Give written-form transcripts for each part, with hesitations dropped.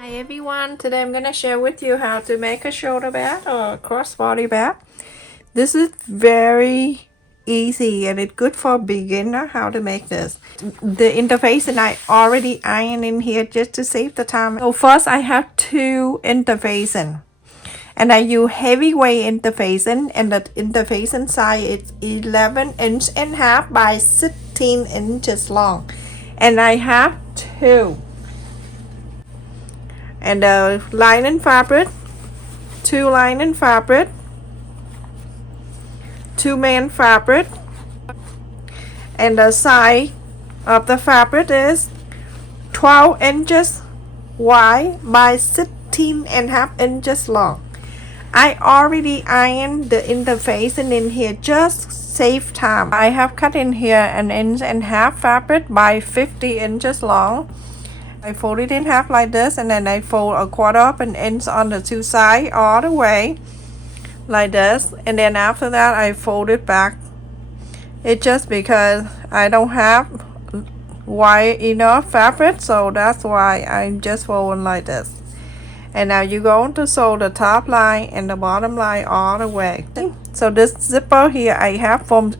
Hi everyone, today I'm going to share with you how to make a shoulder bag or a crossbody bag. This is very easy and it's good for beginner how to make this. The interface and I already iron in here just to save the time. So first I have two interfacing and I use heavyweight interfacing and the interfacing size is 11.5 inches by 16 inches long and I have two. And the lining fabric, two lining fabric, two main fabric, and the size of the fabric is 12 inches wide by 16.5 inches long. I already ironed the interfacing in here just save time. I have cut in here 1.5 inch fabric by 50 inches long. I fold it in half like this and then I fold 1/4 inch on the two sides all the way like this, and then after that I fold it back. It's just because I don't have wide enough fabric, so that's why I'm just folding like this. And now you're going to sew the top line and the bottom line all the way. So this zipper here I have from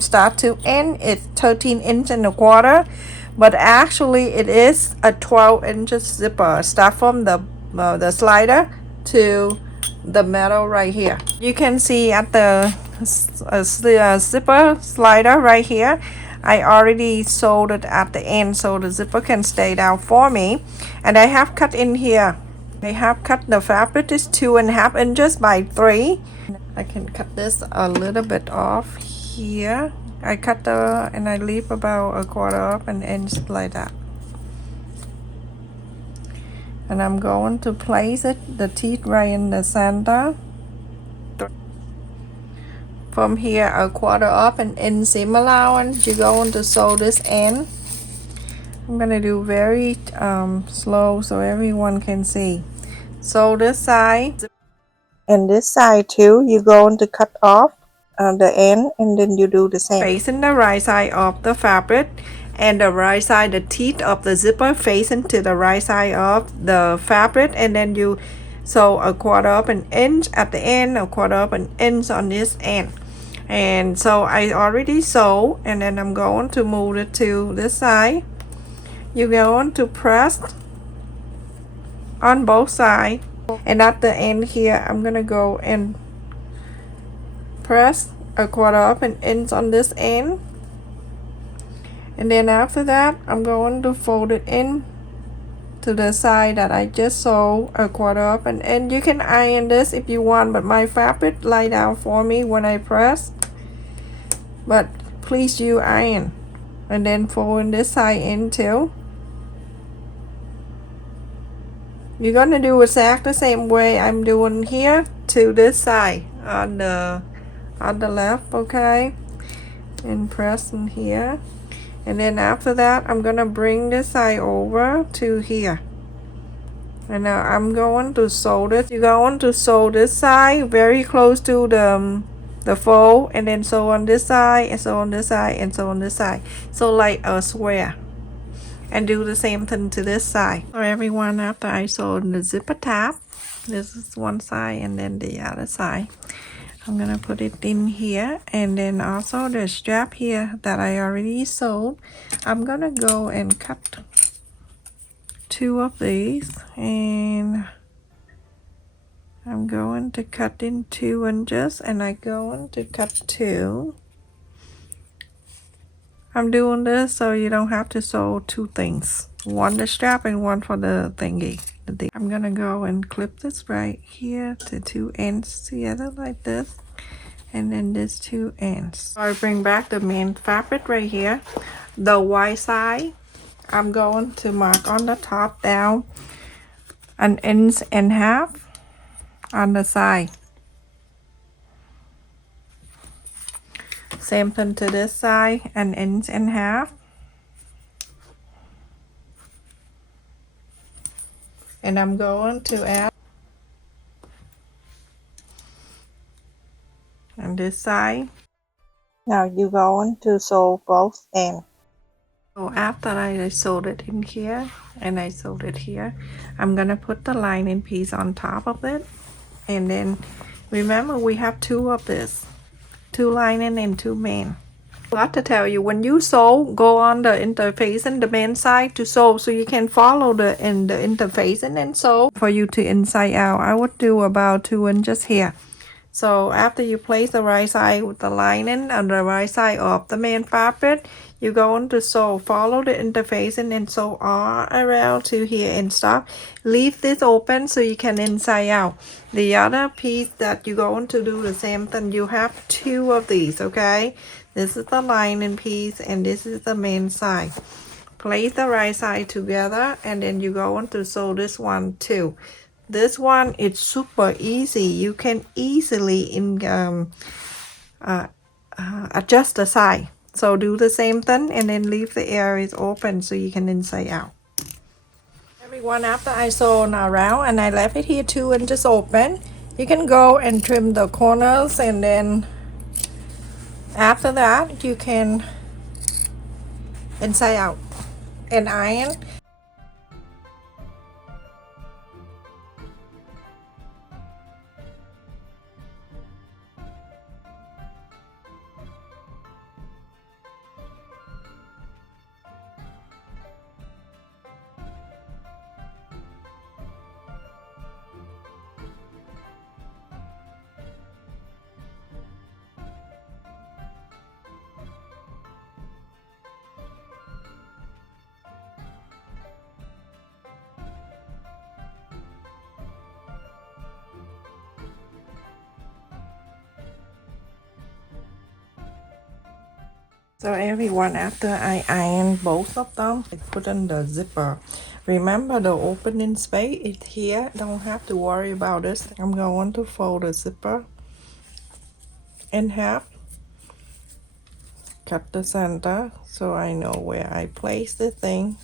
start to end it's 13.25 inches, but actually it is a 12 inches zipper. Start from the slider to the metal right here. You can see at the zipper slider right here, I already sewed it at the end so the zipper can stay down for me. And I have cut in here. I have cut the fabric is 2.5 inches by 3. I can cut this a little bit off here. I cut and I leave about 1/4 inch like that. And I'm going to place the teeth right in the center. From here 1/4 inch seam allowance, you're going to sew this end. I'm gonna do very slow so everyone can see. Sew this side and this side too. You're going to cut off the end and then you do the same. Facing the right side of the fabric and the right side, the teeth of the zipper facing to the right side of the fabric, and then you sew 1/4 inch at the end, 1/4 inch on this end. And so I already sew, and then I'm going to move it to this side. You're going to press on both sides, and at the end here I'm gonna go and press 1/4 inch on this end, and then after that I'm going to fold it in to the side that I just sewed 1/4 inch. You can iron this if you want, but my fabric lie down for me when I press, but please use iron. And then fold this side in too. You're gonna do exactly the same way I'm doing here to this side on the left, okay? And press in here. And then after that I'm gonna bring this side over to here. And now I'm going to sew this. You're going to sew this side very close to the fold, and then sew on this side, and sew on this side, and sew on this side. So like a square. And do the same thing to this side. So everyone, after I sewed the zipper top, this is one side and then the other side, I'm gonna put it in here. And then also the strap here that I already sewed, I'm gonna go and cut two of these, and I'm going to cut in 2 inches, and I'm going to cut 2. I'm doing this so you don't have to sew two things, one the strap and one for the thingy. I'm gonna go and clip this right here to 2 ends together like this, and then this 2 ends. So I bring back the main fabric right here. The white side I'm going to mark on the top down 1.5 inches on the side. Same thing to this side, 1.5 inches. And I'm going to add on this side. Now you're going to sew both ends. So after I sewed it in here and I sewed it here, I'm gonna put the lining piece on top of it, and then remember we have two of this, two lining and two main. I forgot to tell you, when you sew, go on the interface and the main side to sew so you can follow the interface and then sew. For you to inside out, I would do about 2 inches here. So after you place the right side with the lining on the right side of the main fabric, you're going to sew, follow the interface and then sew all around to here and stop. Leave this open so you can inside out. The other piece that you're going to do the same thing, you have two of these, okay? This is the lining piece and this is the main side. Place the right side together and then you're going to sew this one too. This one is super easy. You can easily adjust the side. So do the same thing and then leave the areas open so you can inside out. Everyone, after I sew around and I left it here 2 inches open, you can go and trim the corners, and then after that you can inside out and iron. So everyone, after I iron both of them, I put in the zipper. Remember the opening space is here. Don't have to worry about this. I'm going to fold the zipper in half. Cut the center so I know where I place the thing.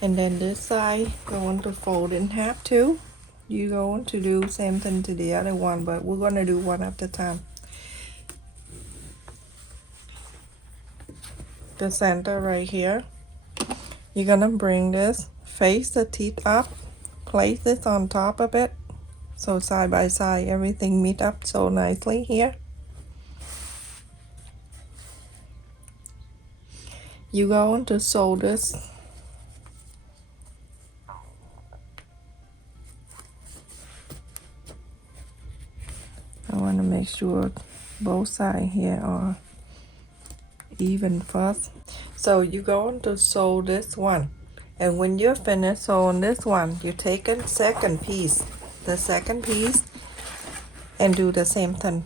And then this side, going to fold in half too. You're going to do same thing to the other one, but we're going to do one at a time. The center right here, you're gonna bring this, face the teeth up, place this on top of it, so side by side everything meet up so nicely here. You're going to sew this I want to make sure both sides here are even first. So you're going to sew this one, and when you're finished sewing this one, you take a second piece, the second piece, and do the same thing.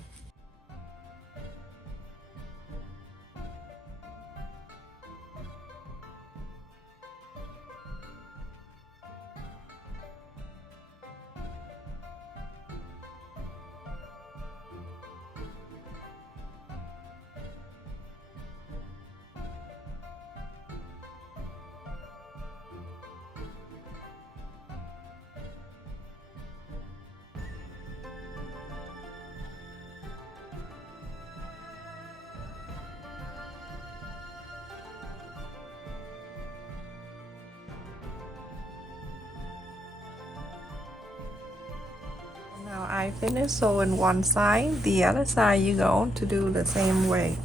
Now I finished sewing one side, the other side you're going to do the same way.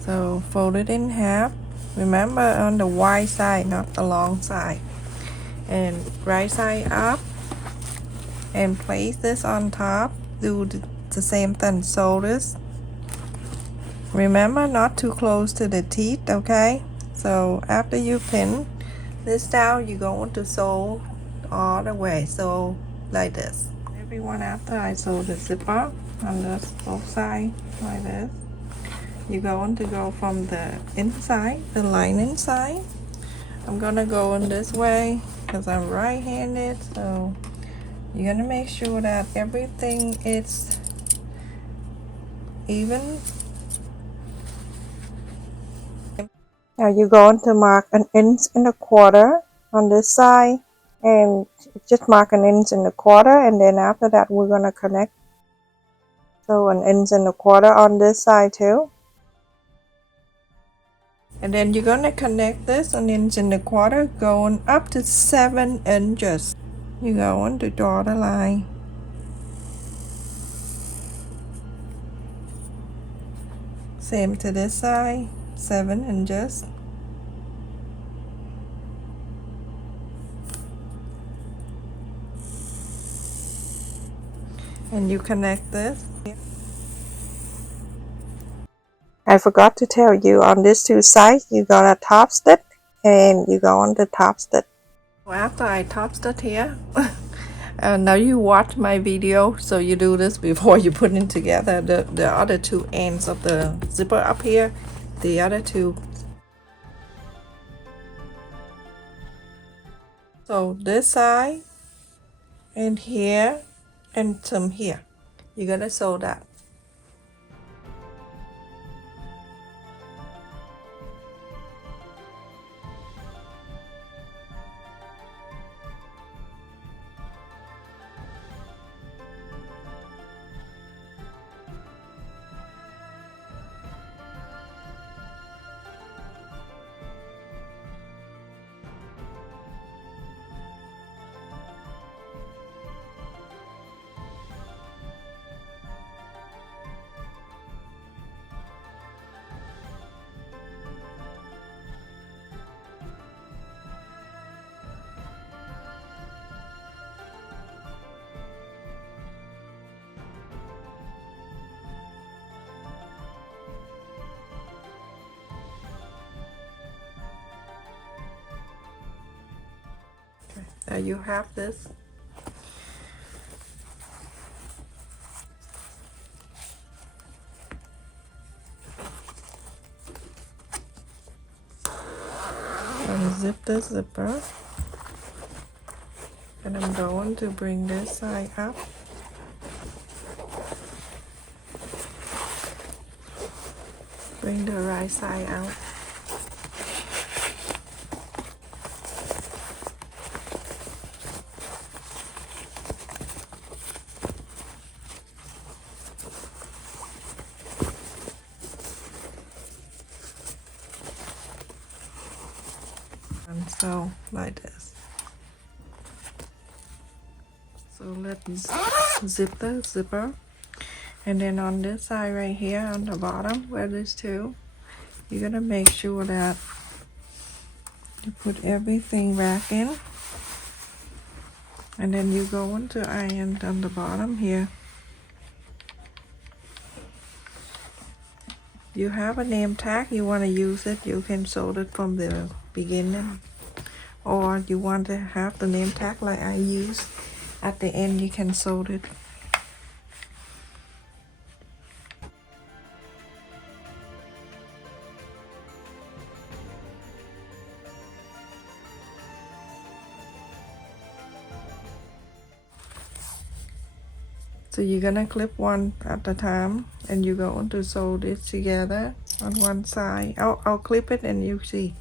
So fold it in half. Remember on the wide side, not the long side. And right side up. And place this on top. Do the same thing. Sew this. Remember not too close to the teeth, okay? So after you pin this down, you're going to sew all the way. So like this. Everyone, after I sew the zipper on this both sides like this, you're going to go from the inside, the lining side. I'm gonna go in this way because I'm right-handed, so you're gonna make sure that everything is even. Now you're going to mark an inch and a quarter on this side, and just mark an inch and a quarter, and then after that we're gonna connect So 1.25 inch on this side too. And then you're gonna connect this 1.25 inch going up to 7 inches. You're going to draw the line. Same to this side, 7 inches. And you connect this. I forgot to tell you, on these two sides, you're gonna top stitch and you go on the top stitch. After I top stitch here, now you watch my video, so you do this before you put it together. The other two ends of the zipper up here, the other two. So this side and here and some here. You're gonna sew that. Now you have this. Unzip the zipper. And I'm going to bring this side up. Bring the right side out. And so like this. So let's zip the zipper. And then on this side right here on the bottom where there's two, you're gonna make sure that you put everything back in. And then you go into iron on the bottom here. You have a name tag, you want to use it, you can sew it from the beginning. Or you want to have the name tag like I use. At the end you can sew it. So you're gonna clip one at a time and you're going to sew this together on one side. I'll clip it and you see.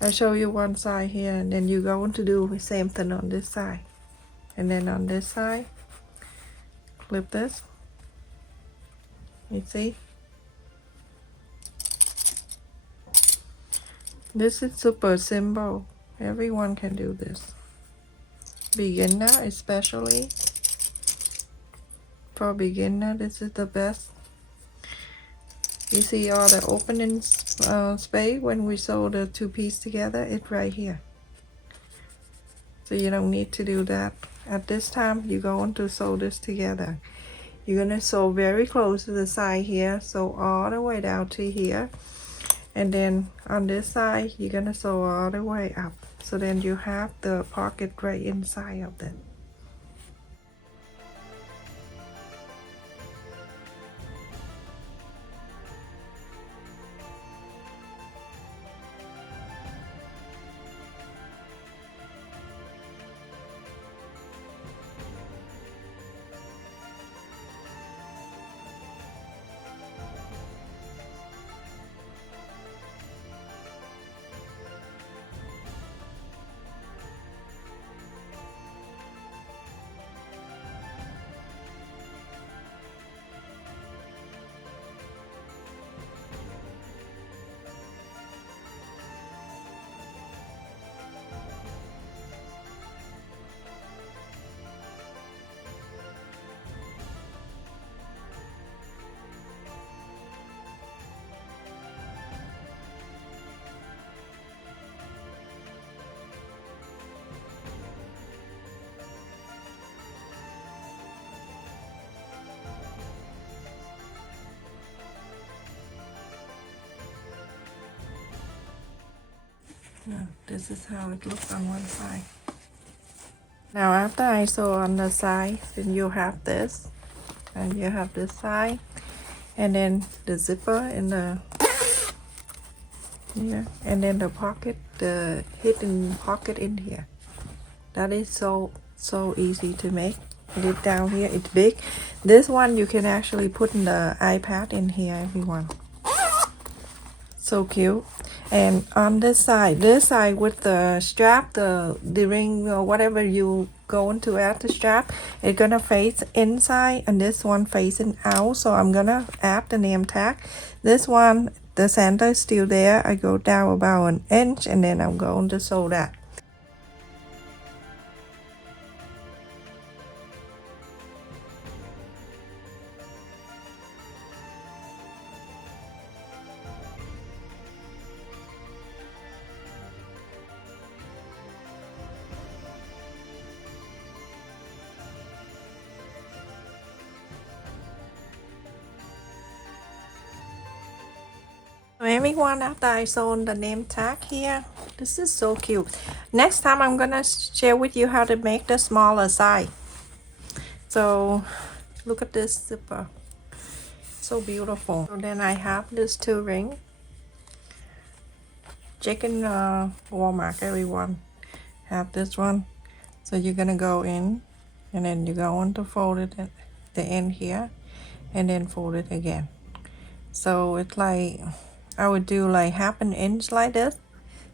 I show you one side here and then you're going to do the same thing on this side. And then on this side, clip this. You see? This is super simple. Everyone can do this. Beginner especially. For beginner, this is the best. You see all the opening space when we sew the two pieces together? It's right here. So you don't need to do that. At this time, you're going to sew this together. You're gonna sew very close to the side here, sew all the way down to here. And then on this side, you're gonna sew all the way up. So then you have the pocket right inside of it. Yeah, this is how it looks on one side. Now after I sew on the side, then you have this, and you have this side, and then the zipper in the here, and then the pocket, the hidden pocket in here. That is so easy to make. It down here, it's big. This one you can actually put in the iPad in here, everyone. So cute. And on this side with the strap, the ring or whatever you going to add the strap, it's gonna face inside and this one facing out. So I'm gonna add the name tag. This one, the center is still there. I go down about an inch and then I'm going to sew that. Everyone, after I sewn the name tag here, this is so cute. Next time I'm gonna share with you how to make the smaller size. So look at this zipper, so beautiful. So then I have this two ring. Chicken Walmart, everyone have this one. So you're gonna go in and then you're going to fold it at the end here and then fold it again. So it's like I would do like half an inch like this.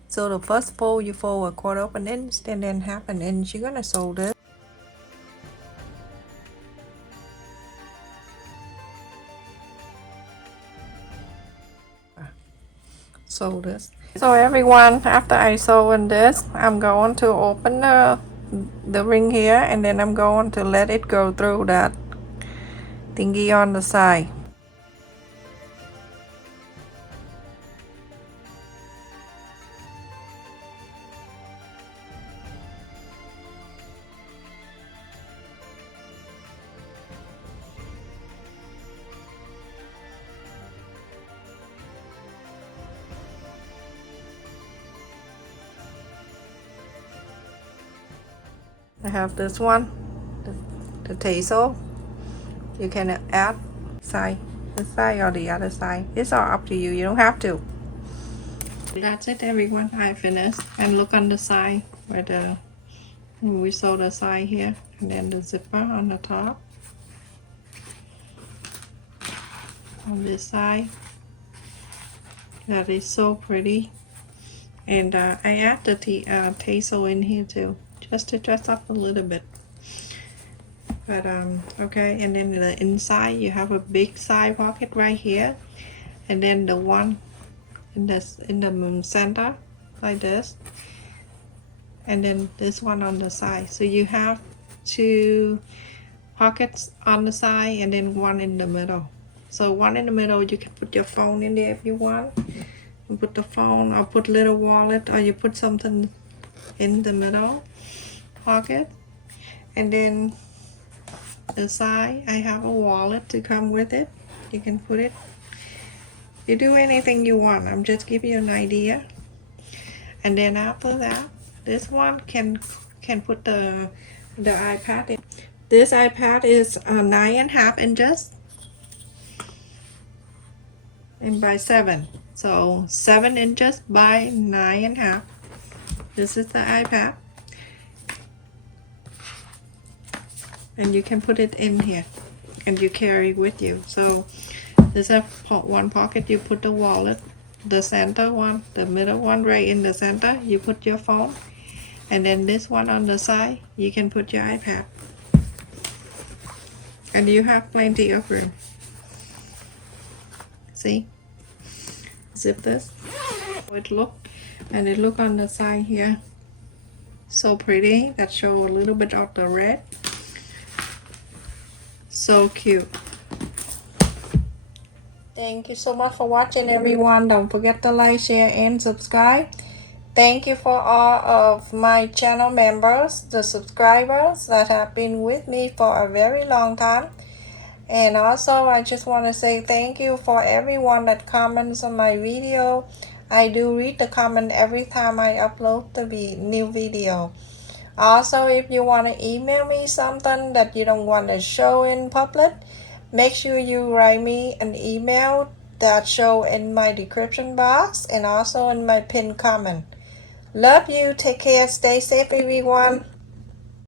So the first fold you fold a quarter of an inch and then half an inch. You're gonna sew this. Sew this. So everyone, after I sew in this, I'm going to open the ring here and then I'm going to let it go through that thingy on the side. I have this one, the tassel. You can add side, this side or the other side. It's all up to you. You don't have to. That's it, everyone. I finished. And look on the side where we sew the side here, and then the zipper on the top. On this side, that is so pretty. And I add the tassel in here too, just to dress up a little bit. But okay, and then the inside you have a big side pocket right here, and then the one in the center like this, and then this one on the side. So you have two pockets on the side and then one in the middle. So one in the middle, you can put your phone in there if you want. You put the phone or put little wallet, or you put something in the middle pocket. And then the side, I have a wallet to come with it. You can put it. You do anything you want. I'm just giving you an idea. And then after that, this one can put the iPad in. This iPad is 9.5 inches and by 7. So 7 inches by 9.5. This is the iPad. And you can put it in here and you carry with you. So there's a one pocket, you put the wallet, the center one, the middle one right in the center, you put your phone, and then this one on the side, you can put your iPad. And you have plenty of room. See? Zip this. It look, and it look on the side here. So pretty. That show a little bit of the red. So cute. Thank you so much for watching, everyone. Don't forget to like, share, and subscribe. Thank you for all of my channel members, the subscribers that have been with me for a very long time. And also, I just want to say thank you for everyone that comments on my video. I do read the comment every time I upload the new video. Also, if you want to email me something that you don't want to show in public, make sure you write me an email that show in my description box and also in my pinned comment. Love you. Take care. Stay safe, everyone.